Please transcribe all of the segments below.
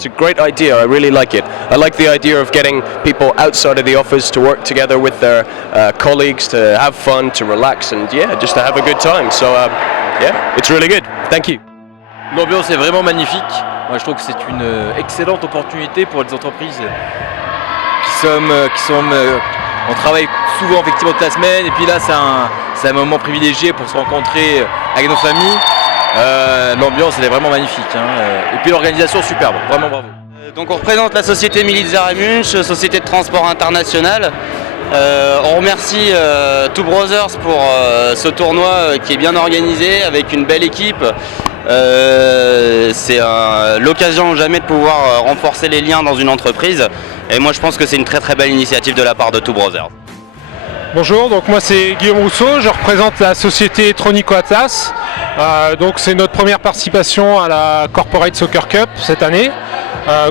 It's a great idea. I really like it. I like the idea of getting people outside of the office to work together with their colleagues, to have fun, to relax, and yeah, just to have a good time. So yeah, it's really good. Thank you. L'ambiance est vraiment magnifique. Moi, je trouve que c'est une excellente opportunité pour les entreprises on travaille souvent effectivement toute la semaine, et puis là c'est un moment privilégié pour se rencontrer avec nos familles. L'ambiance elle est vraiment magnifique, et puis l'organisation superbe, vraiment bravo. Donc on représente la société Military Munch, société de transport international. On remercie Two Brothers pour ce tournoi qui est bien organisé avec une belle équipe. C'est l'occasion jamais de pouvoir renforcer les liens dans une entreprise, et moi je pense que c'est une très belle initiative de la part de Two Brothers. Bonjour, donc moi c'est Guillaume Rousseau, je représente la société Tronico Atlas. Donc c'est notre première participation à la Corporate Soccer Cup cette année.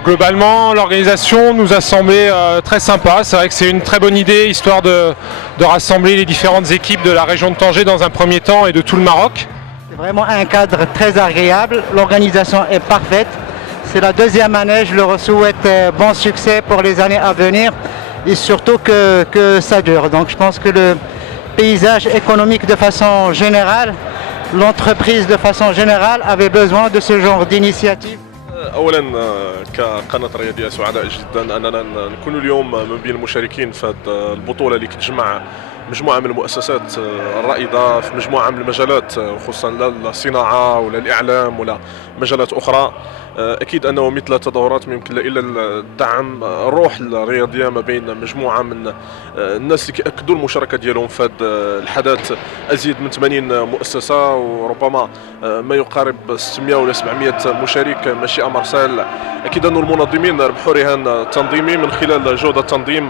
Globalement, l'organisation nous a semblé très sympa. C'est vrai que c'est une très bonne idée, histoire de rassembler les différentes équipes de la région de Tanger dans un premier temps et de tout le Maroc. C'est vraiment un cadre très agréable, l'organisation est parfaite. C'est la deuxième année, je leur souhaite bon succès pour les années à venir et surtout que ça dure. Donc je pense que le paysage économique de façon générale, l'entreprise de façon générale avait besoin de ce genre d'initiative. اولا كقناه رياضيه سعداء جدا اننا نكون اليوم من بين المشاركين في هذه البطوله اللي كتجمع مجموعه من المؤسسات الرائده في مجموعه من المجالات، خصوصا لا الصناعه ولا الاعلام ولا مجالات اخرى. اكيد انه مثل التظاهرات ما يمكن الا دعم الروح الرياضيه ما بين مجموعه من الناس اللي كيأكدوا المشاركه ديالهم في هذا الحدث. ازيد من 80 مؤسسه وربما ما يقارب 600 ولا 700 مشارك، ماشي امر سهل. اكيد انه المنظمين ربحوا رهان تنظيمي من خلال جوده التنظيم.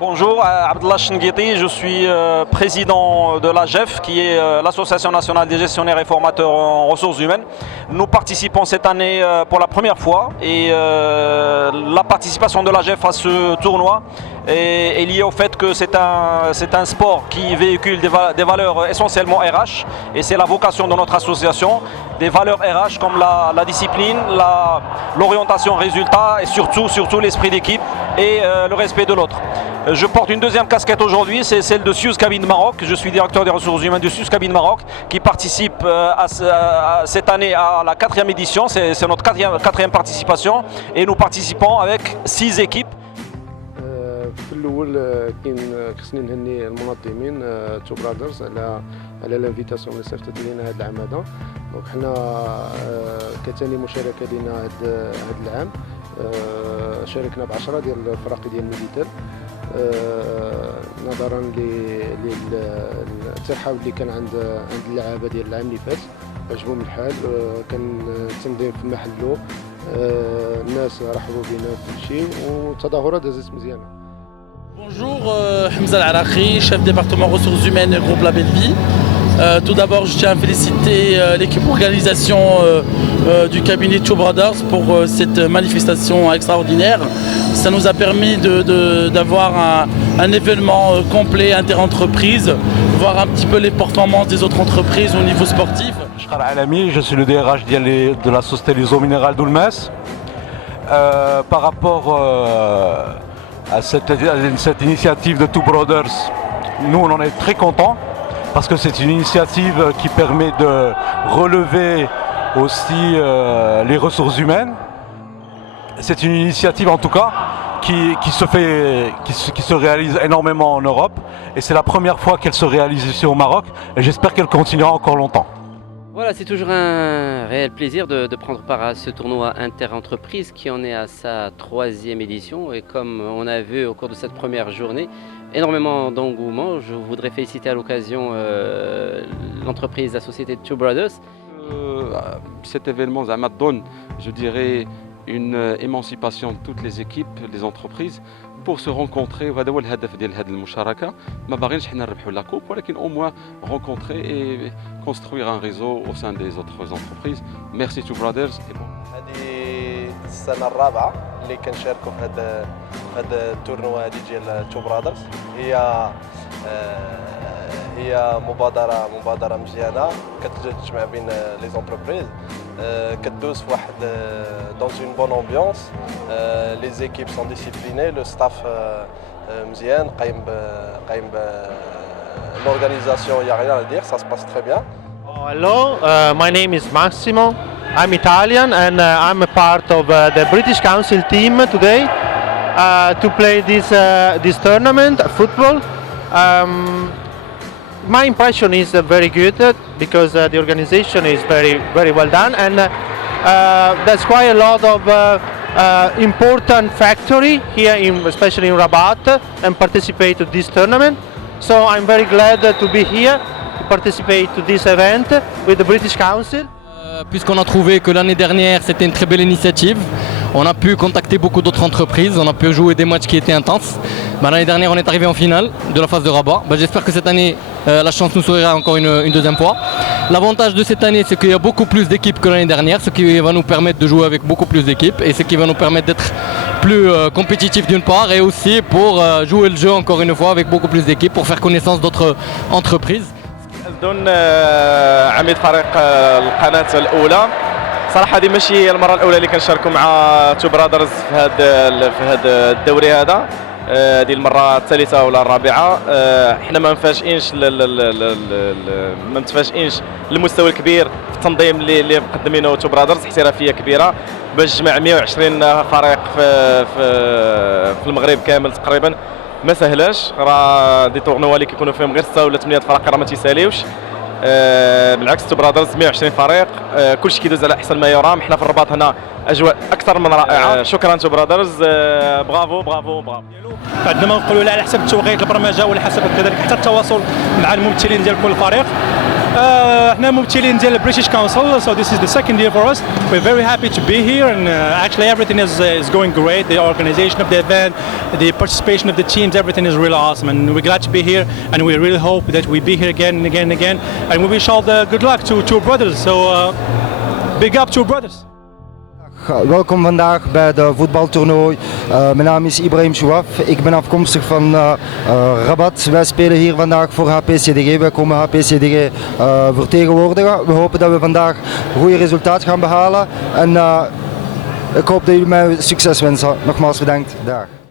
Bonjour, Abdallah Chenguiti, je suis président de l'AGEF, qui est l'Association nationale des gestionnaires et formateurs en ressources humaines. Nous participons cette année pour la première fois, et la participation de l'AGEF à ce tournoi est liée au fait que c'est un sport qui véhicule des valeurs essentiellement RH, et c'est la vocation de notre association, des valeurs RH comme la discipline, l'orientation résultat, et surtout l'esprit d'équipe et le respect de l'autre. Je porte une deuxième casquette aujourd'hui, c'est celle de Suez Cabine Maroc. Je suis directeur des ressources humaines de Suez Cabine Maroc, qui participe cette année à la 4e édition. C'est notre quatrième participation, et nous participons avec 6 équipes. في الاول خصني نهني المنظمين تو برادرز على الانفيتاسيون اللي صيفطت لينا هذا العام هذا. دونك حنا كثاني مشاركه لينا هذا العام، شاركنا ب10 ديال الفرق ديال ميليتال، نظرا للتحول اللي كان عند اللعابه ديال العام اللي فات. عجبهم الحال، كان التنظيم في محله، الناس رحبوا بنا في كل شيء، والتظاهرات دازت مزيانه. Bonjour, Hamza Al-Arakhi, chef département ressources humaines groupe La Belle Vie. Tout d'abord, je tiens à féliciter l'équipe organisation du cabinet Two Brothers pour cette manifestation extraordinaire. Ça nous a permis d'avoir un événement complet inter-entreprise, voir un petit peu les performances des autres entreprises au niveau sportif. Je suis le DRH de la société Les Eaux Minérales d'Oulmès. Par rapport à cette initiative de Two Brothers, nous on en est très contents, parce que c'est une initiative qui permet de relever aussi les ressources humaines. C'est une initiative en tout cas qui se réalise énormément en Europe, et c'est la première fois qu'elle se réalise ici au Maroc, et j'espère qu'elle continuera encore longtemps. Voilà, c'est toujours un réel plaisir de prendre part à ce tournoi inter-entreprise qui en est à sa 3e édition, et comme on a vu au cours de cette première journée, énormément d'engouement. Je voudrais féliciter à l'occasion l'entreprise, la société Two Brothers. Cet événement donne, je dirais, une émancipation de toutes les équipes, les entreprises, pour se rencontrer. وهذا هو الهدف ديال هذه المشاركة. ما باغينش حنا نربحوا لا كوب، ولكن au moins rencontrer et construire un réseau au sein des autres entreprises. Merci Two Brothers. هذه السنة الرابعة اللي كنشاركوا في هذا التورنوا ديال Two Brothers. هي مبادرة مزيانة كتجمع بين لي زونتربريز. كدوز في واحد dans une bonne ambiance. Les équipes sont disciplinées, le staff مزيان قايم l'organisation, il n'y a rien à dire, ça se passe très bien. Hello, my name is Massimo. I'm Italian and I'm a part of the British Council team today to play this tournament, football. My impression is very good because the organization is very well done, and there's quite a lot of important factory here, especially in Rabat, and participate to this tournament. So I'm very glad to be here to participate to this event with the British Council. Puisqu'on a trouvé que l'année dernière c'était une très belle initiative, on a pu contacter beaucoup d'autres entreprises, on a pu jouer des matchs qui étaient intenses. L'année dernière on est arrivé en finale de la phase de Rabat. J'espère que cette année la chance nous sourira encore une deuxième fois. L'avantage de cette année c'est qu'il y a beaucoup plus d'équipes que l'année dernière, ce qui va nous permettre de jouer avec beaucoup plus d'équipes et ce qui va nous permettre d'être plus compétitifs d'une part et aussi pour jouer le jeu encore une fois avec beaucoup plus d'équipes pour faire connaissance d'autres entreprises. دون عميد فريق القناة الأولى صراحة هذه ماشي هي المرة الأولى اللي كنشاركوا مع تو برادرز في هذا الدوري هذا. هذه المرة الثالثة ولا الرابعة. احنا ما متفاجئينش المستوى الكبير في التنظيم اللي مقدمينه تو برادرز، احترافية كبيرة باش تجمع 120 فريق في المغرب كامل تقريبا. ما سهلاش، راه دي طورنوا اللي كيكونوا فيهم غير 6 ولا 8 فرق راه ما تيساليوش. بالعكس تو برادرز 120 فريق، كلشي كيدوز على احسن ما يرام. حنا في الرباط هنا اجواء اكثر من رائعه. شكرا تو برادرز، برافو برافو برافو. عندما نقولوا على حسب توقيت البرمجه وعلى حسب كذلك حتى التواصل مع الممثلين ديال كل فريق. احنا ممثلين ديال British Council, so this is the second year for us. We're very happy to be here, and actually everything is going great. The organization of the event, the participation of the teams, everything is really awesome, and we're glad to be here. And we really hope that we be here again and again and again. And we wish all the good luck to Two Brothers. So big up Two Brothers. Welkom vandaag bij de voetbaltoernooi. Mijn naam is Ibrahim Chouaf. Ik ben afkomstig van Rabat. Wij spelen hier vandaag voor HPCDG. Wij komen HPCDG vertegenwoordigen. We hopen dat we vandaag een goed resultaat gaan behalen. En ik hoop dat jullie mij succes wensen. Nogmaals bedankt. Dag.